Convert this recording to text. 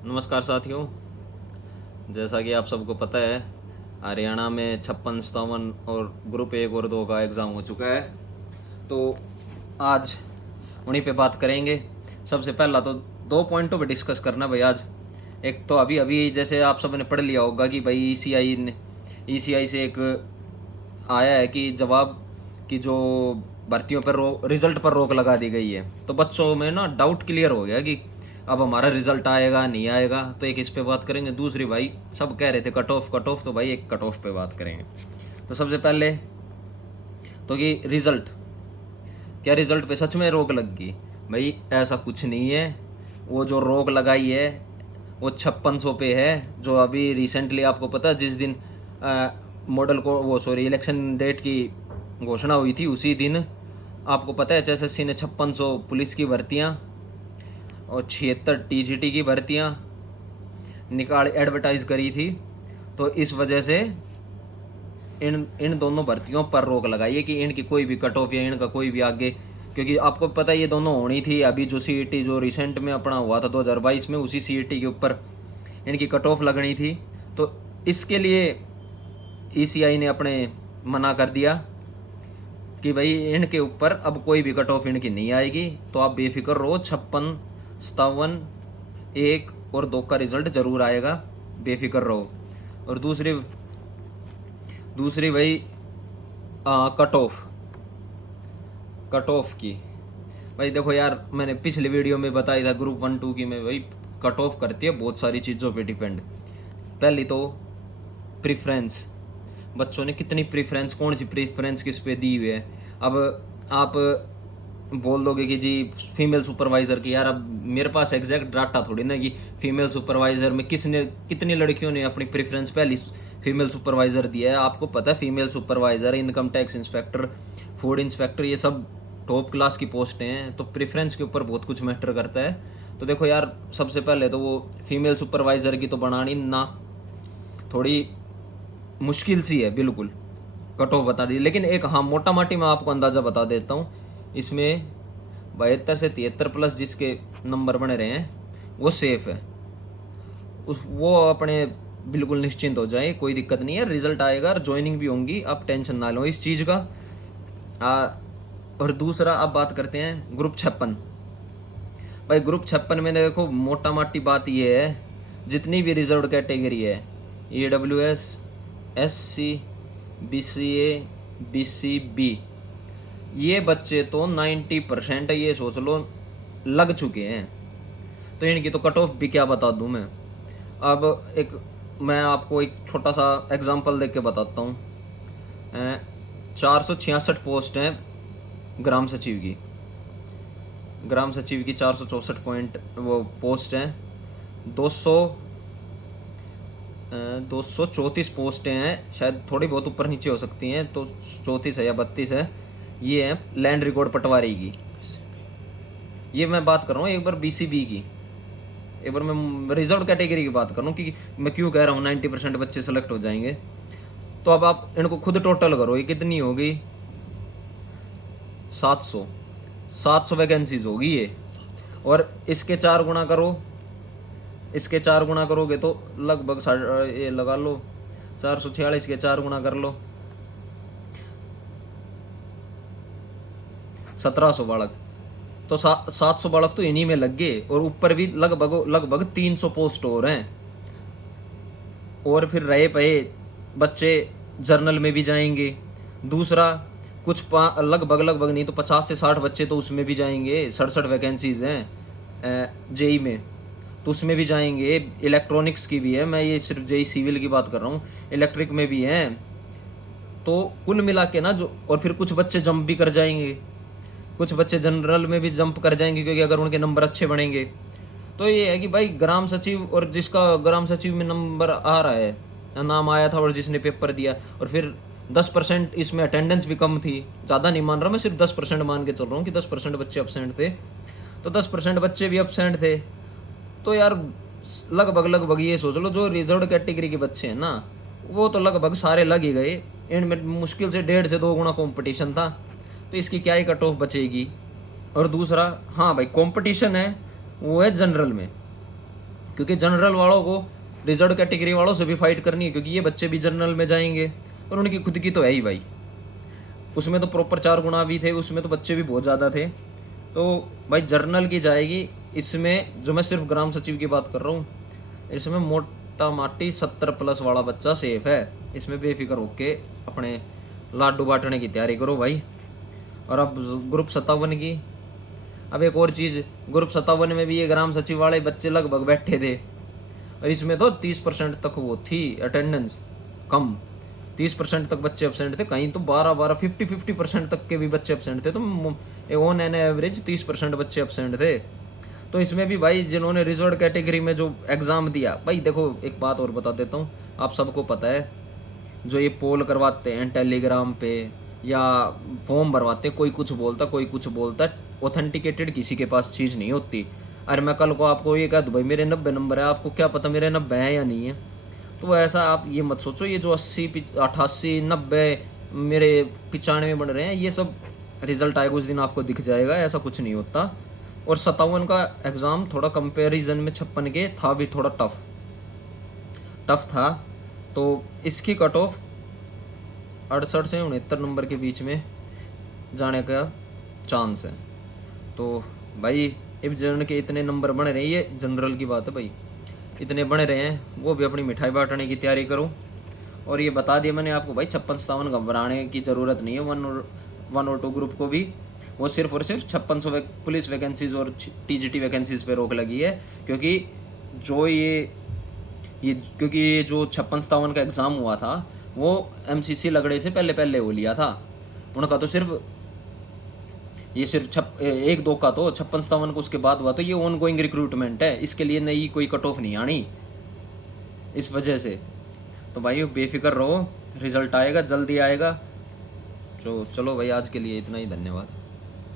नमस्कार साथियों। जैसा कि आप सबको पता है, हरियाणा में 56, 57 और ग्रुप 1 और 2 का एग्ज़ाम हो चुका है। तो आज उन्हीं पे बात करेंगे। सबसे पहला तो 2 पॉइंटों पे डिस्कस करना भाई आज। एक तो अभी अभी जैसे आप सब ने पढ़ लिया होगा कि भाई ईसीआई से एक आया है कि जवाब कि जो भर्तियों पर रिजल्ट पर रोक लगा दी गई है। तो बच्चों में ना डाउट क्लियर हो गया कि अब हमारा रिजल्ट आएगा नहीं आएगा। तो एक इस पे बात करेंगे। दूसरी भाई सब कह रहे थे कट ऑफ, तो भाई एक कट ऑफ पे बात करेंगे। तो सबसे पहले तो कि रिजल्ट, क्या रिजल्ट पे सच में रोक लग गई? भाई ऐसा कुछ नहीं है। वो जो रोक लगाई है वो 5600 पे है। जो अभी रिसेंटली आपको पता है जिस दिन मॉडल को वो सॉरी इलेक्शन डेट की घोषणा हुई थी उसी दिन आपको पता है एचएसएससी ने 5600 पुलिस की भर्तियां और 76 टीजीटी की भर्तियां निकाल एडवर्टाइज करी थी। तो इस वजह से इन इन दोनों भर्तियों पर रोक लगाई है कि इनकी कोई भी कट ऑफ या इनका कोई भी आगे, क्योंकि आपको पता है ये दोनों होनी थी। अभी जो सीईटी जो रिसेंट में अपना हुआ था 2022 में, उसी सीईटी के ऊपर इनकी कट ऑफ लगनी थी। तो इसके लिए ईसीआई ने अपने मना कर दिया कि भाई इनके ऊपर अब कोई भी कट ऑफ इनकी नहीं आएगी। तो आप बेफिक्र रहो, 56, 57, 1 और 2 का रिजल्ट जरूर आएगा, बेफिक्र रहो। और दूसरी भाई कट ऑफ की भाई देखो यार, मैंने पिछले वीडियो में बताया था ग्रुप 1 2 की में भाई कट ऑफ करती है बहुत सारी चीज़ों पे डिपेंड। पहली तो प्रेफरेंस, बच्चों ने कितनी प्रेफरेंस, कौन सी प्रेफरेंस किस पे दी हुई है। अब आप बोल दोगे कि जी फीमेल सुपरवाइज़र की, यार अब मेरे पास एग्जैक्ट डाटा थोड़ी ना कि फीमेल सुपरवाइज़र में कितनी लड़कियों ने अपनी प्रेफरेंस पहली फीमेल सुपरवाइज़र दिया है। आपको पता है female supervisor, income tax inspector, food inspector, ये सब टॉप क्लास की पोस्टें हैं। तो प्रेफरेंस के ऊपर बहुत कुछ मैटर करता है। तो देखो यार, सबसे पहले तो वो फीमेल सुपरवाइज़र की तो बनानी ना थोड़ी मुश्किल सी है, बिल्कुल कट ऑफ बता दी। लेकिन एक हाँ मोटा माटी मैं आपको अंदाज़ा बता देता हूँ, इसमें 72 से 73 प्लस जिसके नंबर बने रहे हैं वो सेफ है। वो अपने बिल्कुल निश्चिंत हो जाए, कोई दिक्कत नहीं है, रिजल्ट आएगा और ज्वाइनिंग भी होंगी, आप टेंशन ना लो इस चीज़ का। और दूसरा अब बात करते हैं ग्रुप 56। भाई ग्रुप 56 में देखो मोटा माटी बात ये है, जितनी भी रिजर्व कैटेगरी है EWS, SC, BCA, BCB, ये बच्चे तो 90% ये सोच लो लग चुके हैं। तो इनकी तो कट ऑफ भी क्या बता दूं मैं। अब एक मैं आपको एक छोटा सा एग्जांपल देख के बताता हूँ। 466 पोस्ट हैं ग्राम सचिव की, 464 पॉइंट वो पोस्ट हैं। 234 पोस्टें हैं, शायद थोड़ी बहुत ऊपर नीचे हो सकती हैं, तो 34 है या 32 है। ये है लैंड रिकॉर्ड पटवारी की। ये मैं बात कर रहा हूँ एक बार BCB की, एक बार मैं रिजर्व कैटेगरी की बात कर रहा हूँ कि मैं क्यों कह रहा हूँ 90% बच्चे सेलेक्ट हो जाएंगे। तो अब आप इनको खुद टोटल करो, ये कितनी होगी? 700 वैकेंसीज होगी ये। और इसके 4 गुना करो, इसके 4 गुना करोगे तो लगभग ये लगा लो 446 के 4 गुना कर लो, 1700 बालक। तो 700 बालक तो इन्हीं में लग गए, और ऊपर भी लगभग 300 पोस्ट और हैं। और फिर रहे पे बच्चे जर्नल में भी जाएंगे। दूसरा कुछ लगभग नहीं तो 50 से 60 बच्चे तो उसमें भी जाएंगे। 67 वैकेंसीज हैं जेई में, तो उसमें भी जाएंगे। इलेक्ट्रॉनिक्स की भी है, मैं ये सिर्फ जेई सिविल की बात कर रहा हूँ, इलेक्ट्रिक में भी हैं। तो कुल मिला के ना जो, और फिर कुछ बच्चे जंप भी कर जाएंगे, कुछ बच्चे जनरल में भी जंप कर जाएंगे, क्योंकि अगर उनके नंबर अच्छे बनेंगे। तो ये है कि भाई ग्राम सचिव, और जिसका ग्राम सचिव में नंबर आ रहा है, नाम आया था और जिसने पेपर दिया, और फिर 10% इसमें अटेंडेंस भी कम थी। ज़्यादा नहीं मान रहा मैं, सिर्फ 10% मान के चल रहा हूँ कि 10% बच्चे अपसेंट थे। तो 10% बच्चे भी अपसेंट थे। तो यार लगभग ये सोच लो जो रिजर्व कैटेगरी के बच्चे हैं ना, वो तो लगभग सारे लग ही गए। इनमें मुश्किल से 1.5 से 2 गुना कंपटीशन था। तो इसकी क्या ही कट ऑफ बचेगी। और दूसरा हाँ भाई कंपटीशन है वो है जनरल में, क्योंकि जनरल वालों को रिजर्व कैटेगरी वालों से भी फाइट करनी है, क्योंकि ये बच्चे भी जनरल में जाएंगे और उनकी खुद की तो है ही भाई। उसमें तो प्रॉपर 4 गुना भी थे, उसमें तो बच्चे भी बहुत ज़्यादा थे। तो भाई जर्नल की जाएगी। इसमें जो मैं सिर्फ ग्राम सचिव की बात कर रहा हूँ, इसमें मोटा माटी 70+ वाला बच्चा सेफ है। इसमें बेफिक्र होके अपने लाडू बांटने की तैयारी करो भाई। और अब ग्रुप 57 की, अब एक और चीज़, ग्रुप 57 में भी ये ग्राम सचिव वाले बच्चे लगभग बैठे थे, और इसमें तो 30% तक वो थी अटेंडेंस कम। 30% तक बच्चे एबसेंट थे, कहीं तो 12-12 50% तक के भी बच्चे एबसेंट थे। तो ऑन एन एवरेज 30% बच्चे एबसेंट थे। तो इसमें भी भाई जिन्होंने रिजर्व कैटेगरी में जो एग्ज़ाम दिया, भाई देखो एक बात और बता देता हूँ, आप सबको पता है जो ये पोल करवाते हैं टेलीग्राम पे या फॉर्म भरवाते हैं, कोई कुछ बोलता कोई कुछ बोलता, ऑथेंटिकेटेड किसी के पास चीज़ नहीं होती। अरे मैं कल को आपको ये कह दूँ भाई मेरे 90 नंबर है, आपको क्या पता मेरे 90 हैं या नहीं है। तो ऐसा आप ये मत सोचो ये जो 80 88 90 मेरे 95 बन रहे हैं, ये सब रिजल्ट आएगा उस दिन आपको दिख जाएगा, ऐसा कुछ नहीं होता। और 57 का एग्ज़ाम थोड़ा कंपैरिजन में 56 के था भी थोड़ा टफ था। तो इसकी कट ऑफ 68 से 69 नंबर के बीच में जाने का चांस है। तो भाई अब जनरल के इतने नंबर बन रहे हैं, ये जनरल की बात है भाई, इतने बन रहे हैं, वो भी अपनी मिठाई बांटने की तैयारी करो। और ये बता दिया मैंने आपको भाई 56-57 घबराने की ज़रूरत नहीं है। 1 और 2 ग्रुप को भी वो सिर्फ और सिर्फ 5600 पुलिस वैकेंसीज और टीजीटी वैकेंसीज पे रोक लगी है। क्योंकि जो क्योंकि ये जो 56-57 का एग्ज़ाम हुआ था वो एमसीसी लगड़े से पहले हो लिया था। उनका तो सिर्फ 1-2 का तो 56-57 को उसके बाद हुआ। तो ये ऑन गोइंग रिक्रूटमेंट है, इसके लिए नई कोई कट ऑफ नहीं आनी इस वजह से। तो भाई बेफिक्र रहो, रिजल्ट आएगा, जल्दी आएगा। तो चलो भाई आज के लिए इतना ही, धन्यवाद।